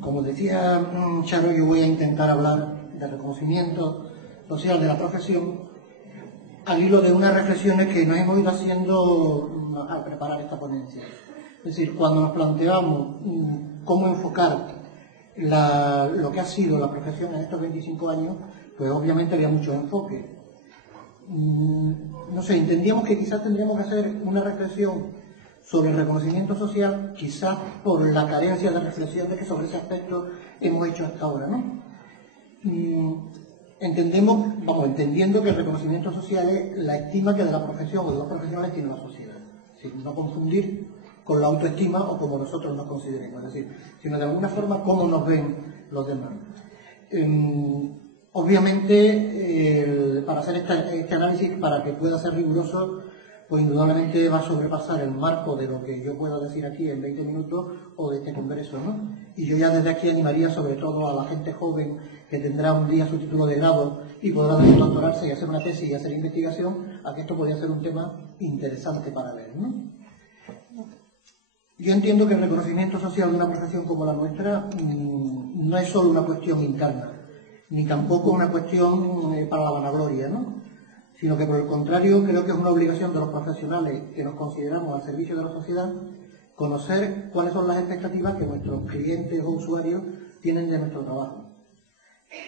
Como decía Charo, yo voy a intentar hablar del reconocimiento social de la profesión al hilo de unas reflexiones que nos hemos ido haciendo al preparar esta ponencia. Es decir, cuando nos planteamos cómo enfocar lo que ha sido la profesión en estos 25 años, pues obviamente había muchos enfoques. No sé, entendíamos que quizás tendríamos que hacer una reflexión sobre el reconocimiento social, quizás por la carencia de reflexiones que sobre ese aspecto hemos hecho hasta ahora, ¿no? Entendiendo que el reconocimiento social es la estima que de la profesión o de los profesionales tiene la sociedad. Es decir, no confundir con la autoestima o como nosotros nos consideremos, es decir, sino de alguna forma cómo nos ven los demás. Obviamente, para hacer este análisis, para que pueda ser riguroso, pues indudablemente va a sobrepasar el marco de lo que yo pueda decir aquí en 20 minutos o de este congreso, ¿no? Y yo ya desde aquí animaría sobre todo a la gente joven que tendrá un día su título de grado y podrá doctorarse y hacer una tesis y hacer investigación, a que esto podría ser un tema interesante para ver, ¿no? Yo entiendo que el reconocimiento social de una profesión como la nuestra no es solo una cuestión interna, ni tampoco una cuestión para la vanagloria, ¿no? Sino que por el contrario creo que es una obligación de los profesionales que nos consideramos al servicio de la sociedad conocer cuáles son las expectativas que nuestros clientes o usuarios tienen de nuestro trabajo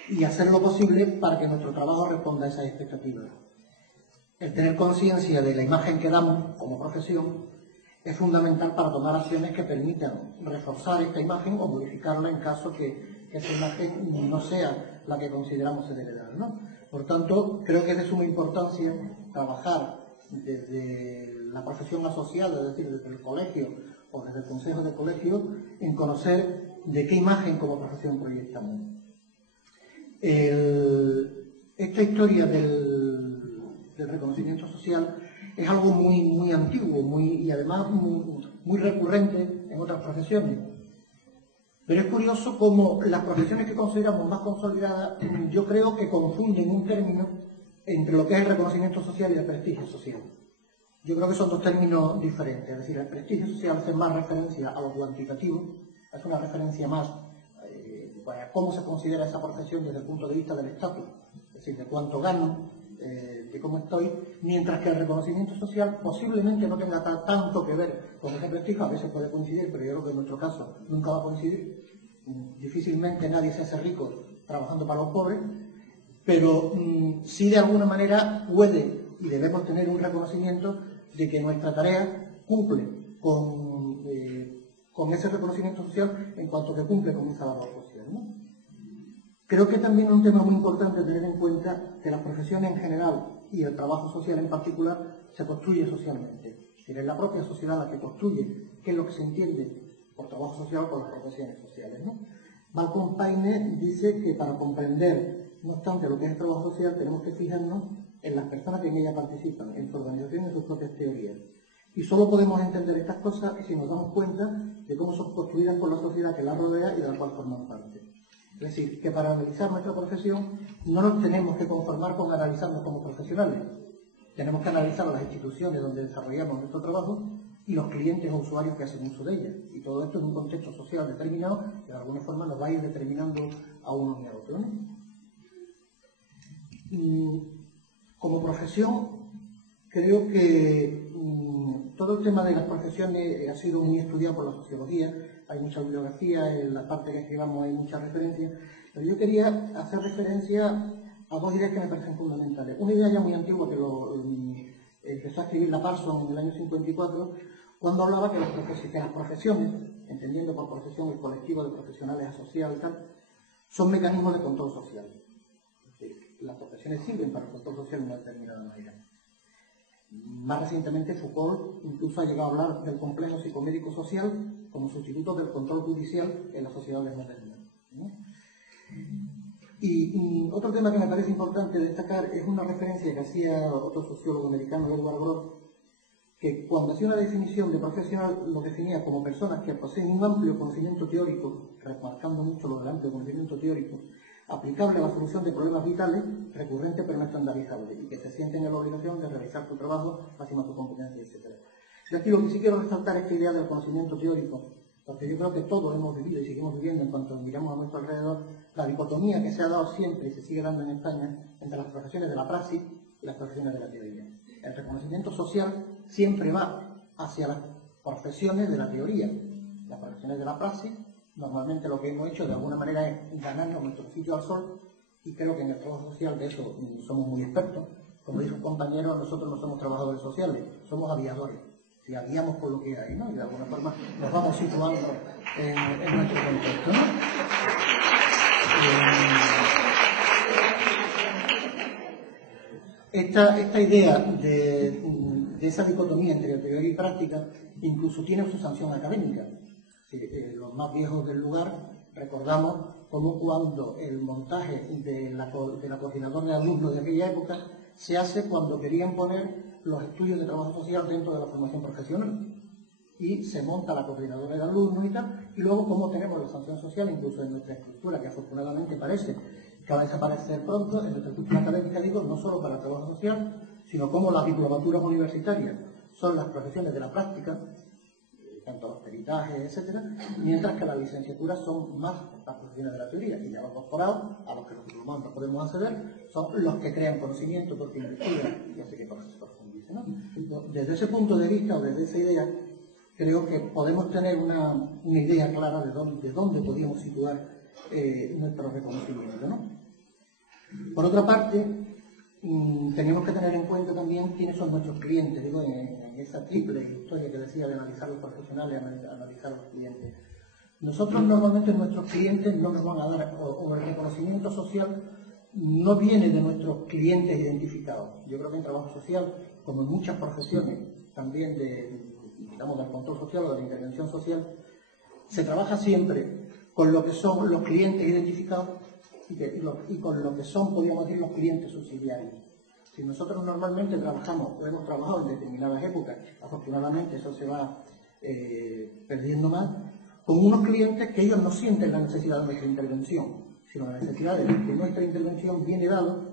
y hacer lo posible para que nuestro trabajo responda a esas expectativas. El tener conciencia de la imagen que damos como profesión es fundamental para tomar acciones que permitan reforzar esta imagen o modificarla en caso que esa imagen no sea la que consideramos se debe dar, ¿no? Por tanto, creo que es de suma importancia trabajar desde la profesión asociada, es decir, desde el colegio o desde el consejo de colegio, en conocer de qué imagen como profesión proyectamos. Esta historia del reconocimiento social es algo muy antiguo y además muy recurrente en otras profesiones. Pero es curioso cómo las profesiones que consideramos más consolidadas, yo creo que confunden un término entre lo que es el reconocimiento social y el prestigio social. Yo creo que son dos términos diferentes. Es decir, el prestigio social hace más referencia a lo cuantitativo, es una referencia más para cómo se considera esa profesión desde el punto de vista del estatus, es decir, de cuánto gano, de cómo estoy, mientras que el reconocimiento social posiblemente no tenga tanto que ver con ese prestigio. A veces puede coincidir, pero yo creo que en nuestro caso nunca va a coincidir. Difícilmente nadie se hace rico trabajando para los pobres, pero sí de alguna manera puede y debemos tener un reconocimiento de que nuestra tarea cumple con ese reconocimiento social en cuanto que cumple con esa labor social, ¿no? Creo que también es un tema muy importante tener en cuenta que las profesiones en general y el trabajo social en particular se construye socialmente. Es decir, es la propia sociedad la que construye qué es lo que se entiende por trabajo social o por las profesiones sociales, ¿no? Malcolm Paine dice que para comprender, no obstante, lo que es el trabajo social, tenemos que fijarnos en las personas que en ella participan, en su organización y en sus propias teorías. Y solo podemos entender estas cosas si nos damos cuenta de cómo son construidas por la sociedad que la rodea y de la cual forman parte. Es decir, que para analizar nuestra profesión no nos tenemos que conformar con analizarnos como profesionales. Tenemos que analizar las instituciones donde desarrollamos nuestro trabajo y los clientes o usuarios que hacen uso de ellas. Y todo esto en un contexto social determinado que de alguna forma nos va a ir determinando a uno y a otro, ¿no? Como profesión, creo que todo el tema de las profesiones ha sido muy estudiado por la sociología. Hay mucha bibliografía, en la parte que escribamos hay muchas referencias, pero yo quería hacer referencia a dos ideas que me parecen fundamentales. Una idea ya muy antigua que empezó a escribir la Parsons en el año 54, cuando hablaba que las profesiones, entendiendo por profesión el colectivo de profesionales asociados y tal, son mecanismos de control social. Las profesiones sirven para el control social de una determinada manera. Más recientemente, Foucault incluso ha llegado a hablar del complejo psicomédico social como sustituto del control judicial en las sociedades modernas, ¿no? Y otro tema que me parece importante destacar es una referencia que hacía otro sociólogo americano, Edward Gross, que cuando hacía una definición de profesional lo definía como personas que poseen un amplio conocimiento teórico, remarcando mucho lo del amplio conocimiento teórico, aplicable a la solución de problemas vitales, recurrentes pero no estandarizables, y que se sienten en la obligación de realizar su trabajo, máxima su competencia, etc. Y aquí lo que sí quiero resaltar es esta idea del conocimiento teórico, Porque yo creo que todos hemos vivido y seguimos viviendo, en cuanto miramos a nuestro alrededor, la dicotomía que se ha dado siempre y se sigue dando en España entre las profesiones de la praxis y las profesiones de la teoría. El reconocimiento social siempre va hacia las profesiones de la teoría. Las profesiones de la praxis, normalmente lo que hemos hecho de alguna manera es ganarnos nuestro sitio al sol, y creo que en el trabajo social de eso somos muy expertos. Como dijo un compañero, nosotros no somos trabajadores sociales, somos aviadores. Si aviamos por lo que hay, ¿no? Y de alguna forma nos vamos situando en nuestro contexto, ¿no? Esta idea de esa dicotomía entre teoría y práctica incluso tiene su sanción académica. Los más viejos del lugar recordamos cómo cuando el montaje de la coordinadora de alumnos de aquella época se hace cuando querían poner los estudios de trabajo social dentro de la formación profesional. Y se monta la coordinadora de alumnos y tal, y luego cómo tenemos la sanción social incluso en nuestra estructura, que afortunadamente parece que va a desaparecer pronto, en nuestra estructura académica, digo, no solo para el trabajo social, sino como las diplomaturas universitarias son las profesiones de la práctica, tanto los peritajes, etcétera, mientras que las licenciaturas son más las profesiones de la teoría, y ya los doctorados, a los que los diplomados no podemos acceder, son los que crean conocimiento por quien estudia y hace que se profundice, ¿no? Desde ese punto de vista, o desde esa idea, creo que podemos tener una idea clara de dónde podríamos situar nuestro reconocimiento, ¿no? Por otra parte, tenemos que tener en cuenta también quiénes son nuestros clientes, digo, en esa triple historia que decía de analizar los profesionales y analizar los clientes. Nosotros normalmente nuestros clientes no nos van a dar, o el reconocimiento social no viene de nuestros clientes identificados. Yo creo que en trabajo social, como en muchas profesiones, también digamos, del control social o de la intervención social, se trabaja siempre con lo que son los clientes identificados y con lo que son, podríamos decir, los clientes subsidiarios. Si nosotros normalmente trabajamos, o hemos trabajado en determinadas épocas, afortunadamente eso se va perdiendo más, con unos clientes que ellos no sienten la necesidad de nuestra intervención, sino la necesidad de que nuestra intervención viene dado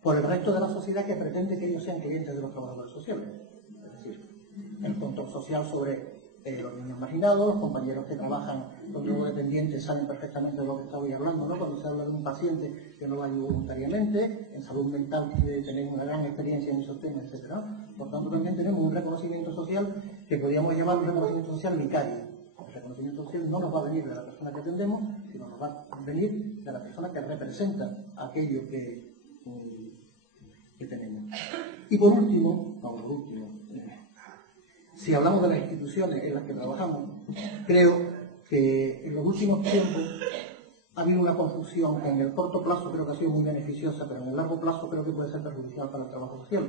por el resto de la sociedad que pretende que ellos sean clientes de los trabajadores sociales. Es decir, el control social sobre los niños marginados, los compañeros que trabajan con drogodependientes saben perfectamente de lo que estoy hablando, ¿no? Cuando se habla de un paciente que no va a ir voluntariamente, en salud mental tenemos una gran experiencia en esos temas, etc. Por tanto, también tenemos un reconocimiento social que podríamos llamar un reconocimiento social vicario. El reconocimiento social no nos va a venir de la persona que atendemos, sino nos va a venir de la persona que representa aquello que tenemos. Y por último, si hablamos de las instituciones en las que trabajamos, creo que en los últimos tiempos ha habido una confusión que en el corto plazo creo que ha sido muy beneficiosa, pero en el largo plazo creo que puede ser perjudicial para el trabajo social,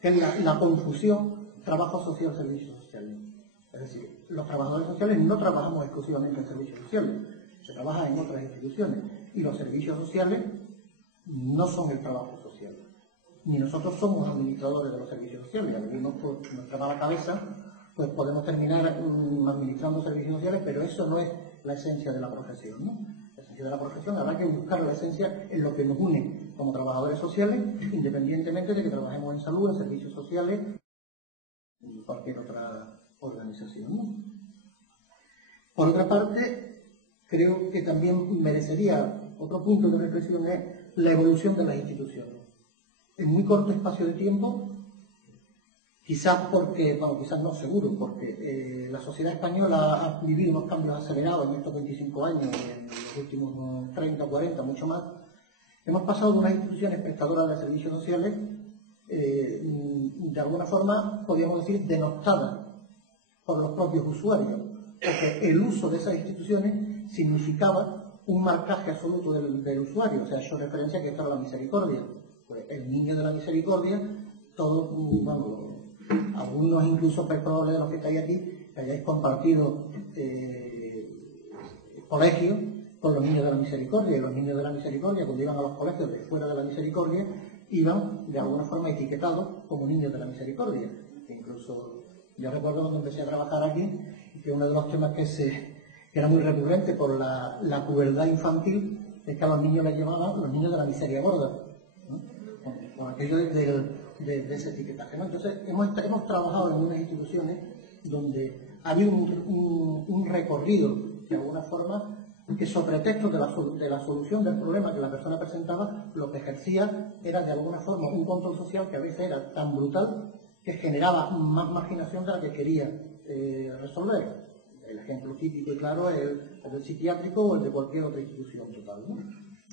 que es la confusión trabajo social, servicios sociales. Es decir, los trabajadores sociales no trabajamos exclusivamente en servicios sociales, se trabaja en otras instituciones, y los servicios sociales no son el trabajo social. Ni nosotros somos administradores de los servicios sociales, algunos por nuestra mala cabeza pues podemos terminar administrando servicios sociales, pero eso no es la esencia de la profesión, ¿no? La esencia de la profesión habrá que buscar la esencia en lo que nos une como trabajadores sociales, independientemente de que trabajemos en salud, en servicios sociales y cualquier otra organización, ¿no? Por otra parte, creo que también merecería otro punto de reflexión es la evolución de las instituciones. En muy corto espacio de tiempo, quizás porque, bueno, quizás no, seguro, porque la sociedad española ha vivido unos cambios acelerados en estos 25 años y en los últimos 30 o 40, mucho más. Hemos pasado de unas instituciones prestadoras de servicios sociales, de alguna forma, podríamos decir, denostadas por los propios usuarios, porque el uso de esas instituciones significaba un marcaje absoluto del usuario. O sea, yo referencia que estaba la misericordia. Pues el niño de la misericordia, todos, bueno, algunos incluso probables de los que estáis aquí, que hayáis compartido colegios con los niños de la misericordia, y los niños de la misericordia, cuando iban a los colegios de fuera de la misericordia, iban de alguna forma etiquetados como niños de la misericordia. E incluso yo recuerdo cuando empecé a trabajar aquí, que uno de los temas que era muy recurrente por la crueldad infantil es que a los niños les llamaban los niños de la miseria gorda, ¿no? Con aquello de ese etiquetaje, ¿no? Entonces hemos trabajado en unas instituciones donde había un recorrido, de alguna forma, que sobre texto de la solución del problema que la persona presentaba, lo que ejercía era de alguna forma un control social que a veces era tan brutal que generaba más marginación de la que quería resolver. El ejemplo típico y claro es el del psiquiátrico o el de cualquier otra institución total, ¿no?